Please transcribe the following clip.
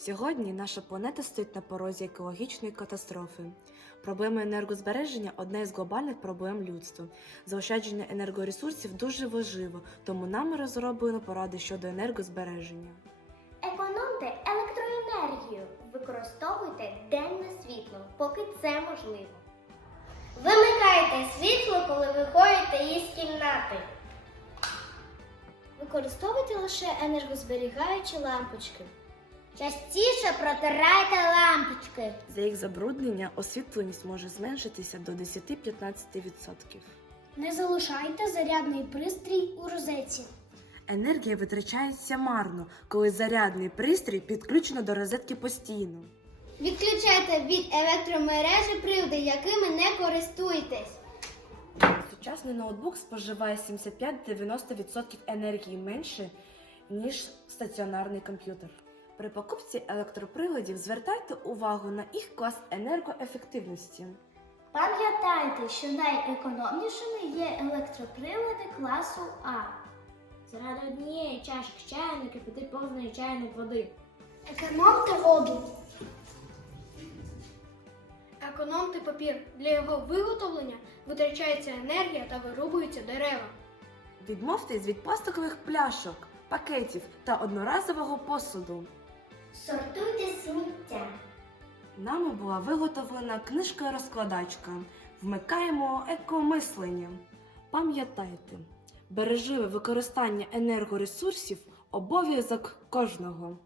Сьогодні наша планета стоїть на порозі екологічної катастрофи. Проблема енергозбереження одна із глобальних проблем людства. Заощадження енергоресурсів дуже важливо, тому нами розроблено поради щодо енергозбереження. Економте електроенергію. Використовуйте денне світло, поки це можливо. Вимикайте світло, коли виходите із кімнати. Використовуйте лише енергозберігаючі лампочки. Частіше протирайте лампочки. За їх забруднення освітленість може зменшитися до 10-15%. Не залишайте зарядний пристрій у розетці. Енергія витрачається марно, коли зарядний пристрій підключено до розетки постійно. Відключайте від електромережі приводи, якими не користуєтесь. Сучасний ноутбук споживає 75-90% енергії менше, ніж стаціонарний комп'ютер. При покупці електроприладів звертайте увагу на їх клас енергоефективності. Пам'ятайте, що найекономнішими є електроприлади класу А. Заради однієї чашки чаю не кипятить повний чайник води. Економте воду. Економте папір. Для його виготовлення витрачається енергія та вирубуються дерева. Відмовтесь від пластикових пляшок, пакетів та одноразового посуду. Сортуйте сміття. Нами була виготовлена книжка-розкладачка. Вмикаємо екомислення. Пам'ятайте, бережливе використання енергоресурсів обов'язок кожного.